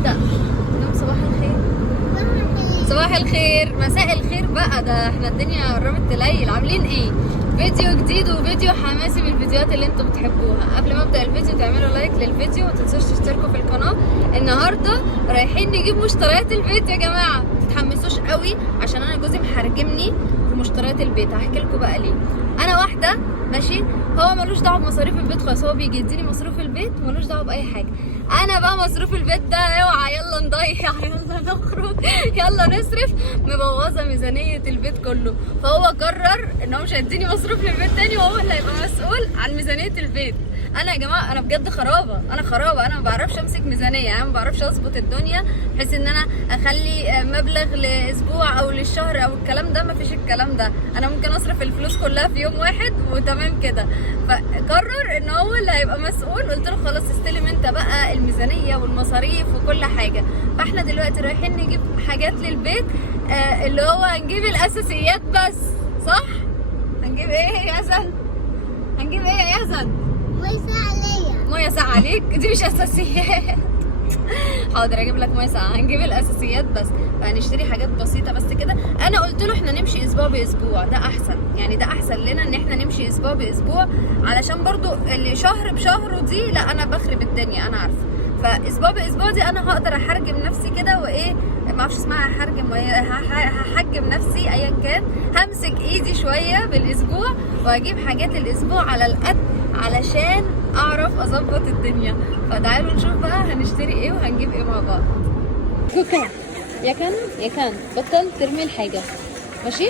نبدأ. نقول صباح الخير. صباح الخير، مساء الخير بقى، ده احنا الدنيا قربت تليل. عاملين ايه؟ فيديو جديد وفيديو حماسي من الفيديوهات اللي انتوا بتحبوها. قبل ما ابدا الفيديو تعملوا لايك للفيديو ومتنسوش تشتركوا في القناه. النهارده رايحين نجيب مشتريات البيت يا جماعه، متتحمسوش قوي عشان انا جوزي محرجمني في مشتريات البيت. هحكي لكم بقى ليه. انا واحده ماشي، هو ملوش دعوه بمصاريف البيت خالص، هو بيجي يديني مصروف البيت وملوش دعوه باي حاجه. انا بقى مصروف البيت ده اوعى، يلا نضيع، يلا نخرج، يلا نصرف، مبوظه ميزانيه البيت كله. فهو قرر ان هو مش هيديني مصروف للبيت تاني، وهو اللي هيبقى مسؤول عن ميزانيه البيت. انا يا جماعه انا بجد خرابه، انا خرابه، انا ما بعرفش امسك ميزانيه، انا ما بعرفش اظبط الدنيا بحيث ان انا اخلي مبلغ لاسبوع او للشهر او الكلام ده. ما فيش الكلام ده، انا ممكن اصرف الفلوس كلها في يوم واحد وتمام كده. فقرر ان هو اللي هيبقى مسؤول. قلت له خلاص استلم انت بقى الميزانيه والمصاريف وكل حاجه. فاحنا دلوقتي رايحين نجيب حاجات للبيت، اللي هو هنجيب الاساسيات بس، صح؟ هنجيب ايه يا يزن؟ هنجيب ايه يا يزن؟ مية ساقعة ليا. ميه ساقعة عليك؟ دي مش اساسيات. حاضر اجيب لك ميه ساقعة. هنجيب الاساسيات بس، فهنشتري حاجات بسيطه بس كده. انا قلت له احنا نمشي اسبوع باسبوع، ده احسن، يعني ده احسن لنا ان احنا نمشي اسبوع باسبوع، علشان برضو اللي شهر بشهره دي لا انا بخرب الدنيا انا عارفه. فاسبوع باسبوع دي انا هقدر احرجم نفسي كده، وايه ما اعرفش اسمها هحرجم، هحجم نفسي ايا كان. همسك ايدي شويه بالاسبوع وهجيب حاجات الاسبوع على القد علشان اعرف اظبط الدنيا. فتعالوا نشوف بقى هنشتري ايه وهنجيب ايه مع بعض. كوكا يا كان بطل ترمي الحاجه ماشي.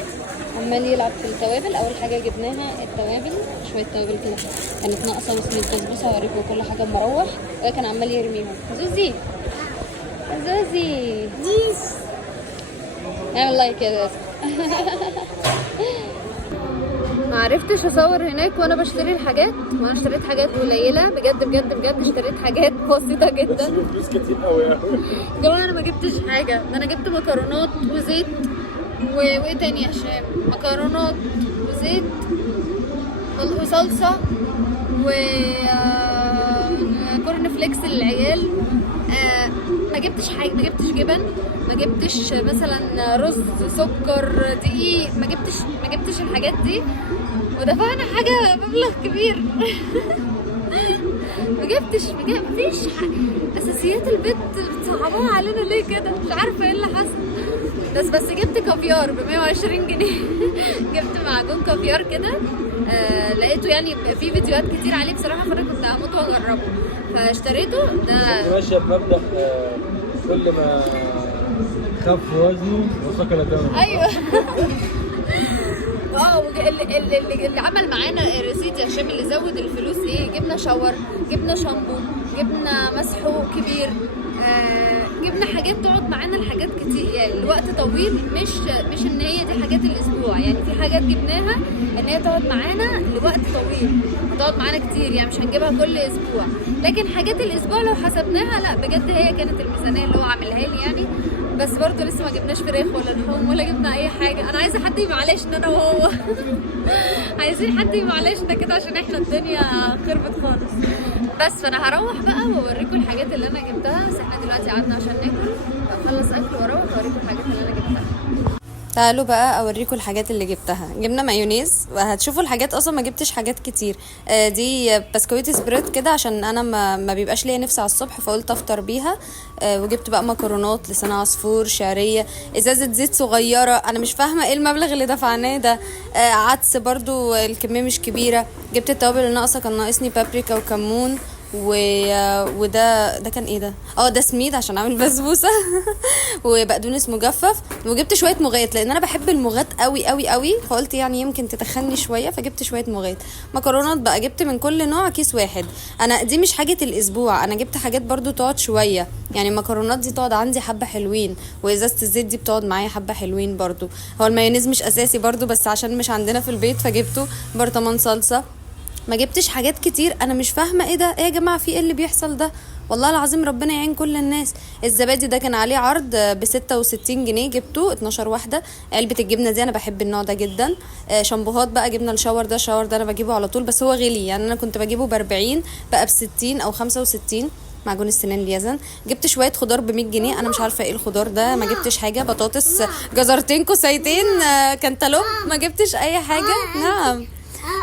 عمال يلعب في التوابل. اول حاجه جبناها التوابل، شويه توابل كده كانت ناقصه وسميت بسبوسه وعرفوا كل حاجه مروح، كان عمال يرميهم. زوزي زوزي ديس. اعمل لايك يا زوزي. ما عرفتش اصور هناك وانا بشتري الحاجات، وانا اشتريت حاجات قليله بجد بجد بجد، اشتريت حاجات بسيطه جدا. فلوس كتير قوي يعني. كمان انا ما جبتش حاجه، ده انا جبت مكرونات وزيت وايه تاني يا هشام؟ مكرونات وزيت وصلصه و كورن فليكس للعيال. ما جبتش حاجه، ما جبتش جبن، ما جبتش مثلا رز، سكر، دقيق، ما جبتش الحاجات دي. ودفعنا حاجه مبلغ كبير. مفيش اساسيات البيت بتصعبوها علينا ليه كده؟ مش عارفه ايه اللي حصل. بس جبت كافيار ب 120 جنيه. جبت معجون كافيار كده، لقيته يعني في فيديوهات كتير عليه بصراحه، فانا كنت هموت واجربه فاشتريته. ده ماشيه بمبدأ كل ما خف وزنه وثقل دمه. ايوه. اللي عمل معانا الريسيت يا هشام، اللي زود الفلوس ايه؟ جبنا شاور، جبنا شامبو، جبنا مسحوق كبير، جبنا حاجات تقعد معانا الحاجات كتير، يعني الوقت طويل، مش ان هي دي حاجات الاسبوع، يعني في حاجات جبناها ان هي تقعد معانا لوقت طويل، هتقعد معانا كتير، يعني مش هنجيبها كل اسبوع. لكن حاجات الاسبوع لو حسبناها لا بجد هي كانت الميزانيه اللي هو عاملها لي يعني. بس برضه لسه ما جبناش فراخ ولا لحوم ولا جبنا اي حاجه. انا عايزه حد يمعلشنا انا وهو. عايزين حد يمعلشنا كده عشان احنا الدنيا خربت خالص. بس فانا هروح بقى واوريكم الحاجات اللي انا جبتها. بس احنا دلوقتي قعدنا عشان ناكل، اخلص اكل واروح واوريكم الحاجات اللي انا جبتها. تعالوا بقى اوريكم الحاجات اللي جبتها. جبنا مايونيز، وهتشوفوا الحاجات اصلا ما جبتش حاجات كتير. دي بسكويت سبريد كده عشان انا ما بيبقاش ليا نفسي على الصبح، فقلت افطر بيها. وجبت بقى مكرونات، لسان عصفور، شعريه، ازازه زيت صغيره، انا مش فاهمه ايه المبلغ اللي دفعناه ده. عدس برضو الكميه مش كبيره. جبت التوابل اللي ناقصه، كان ناقصني بابريكا وكمون وده كان ايه ده؟ ده سميد عشان اعمل بسبوسه. وبقدونس مجفف. وجبت شويه مغات لان انا بحب المغات قوي قوي قوي، فقلت يعني يمكن تتخني شويه، فجبت شويه مغات. مكرونات بقى جبت من كل نوع كيس واحد. انا دي مش حاجه الاسبوع، انا جبت حاجات برضو تقعد شويه، يعني المكرونات دي تقعد عندي حبه حلوين، وازازه الزيت دي بتقعد معايا حبه حلوين برضو. هو المايونيز مش اساسي برضو، بس عشان مش عندنا في البيت فجبته. برطمان صلصه. ما جبتش حاجات كتير، انا مش فاهمه ايه ده، ايه يا جماعه في ايه اللي بيحصل ده؟ والله العظيم ربنا يعين كل الناس. الزبادي ده كان عليه عرض ب66 جنيه، جبته 12 واحده. علبه الجبنه دي انا بحب النوع ده جدا. شامبوهات بقى جبنا الشاور ده انا بجيبه على طول، بس هو غلي، يعني انا كنت بجيبه ب40 بقى ب60 او 65. معجون السنان ليزن. جبت شويه خضار ب 100 جنيه، انا مش عارفه ايه الخضار ده، ما جبتش حاجه. بطاطس، جزرتين، كوسيتين، كنتالوب، ما جبتش اي حاجه. نعم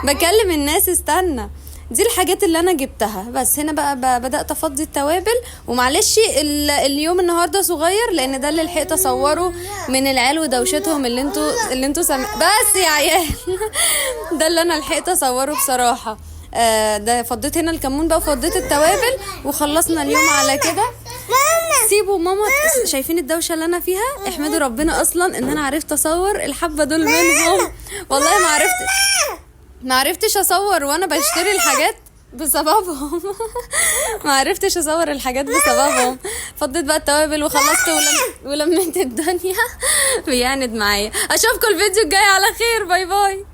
بكلم الناس، استنى. دي الحاجات اللي انا جبتها. بس هنا بقى بدات افضي التوابل. ومعلش اليوم النهارده صغير لان ده اللي لحقت اصوره من العيال ودوشتهم اللي انتوا بس يا عيال ده اللي انا لحقت اصوره بصراحه. ده فضيت هنا الكمون بقى وفضيت التوابل وخلصنا اليوم على كده. سيبوا ماما، شايفين الدوشه اللي انا فيها؟ احمدوا ربنا اصلا ان انا عرفت اصور الحبه دول منهم. والله ما عرفتش اصور وانا بشتري الحاجات بسببهم ما عرفتش اصور الحاجات بسببهم. فضيت بقى التوابل وخلصت ولميت الدنيا بيعند معايا. اشوفكم الفيديو الجاي على خير. باي باي.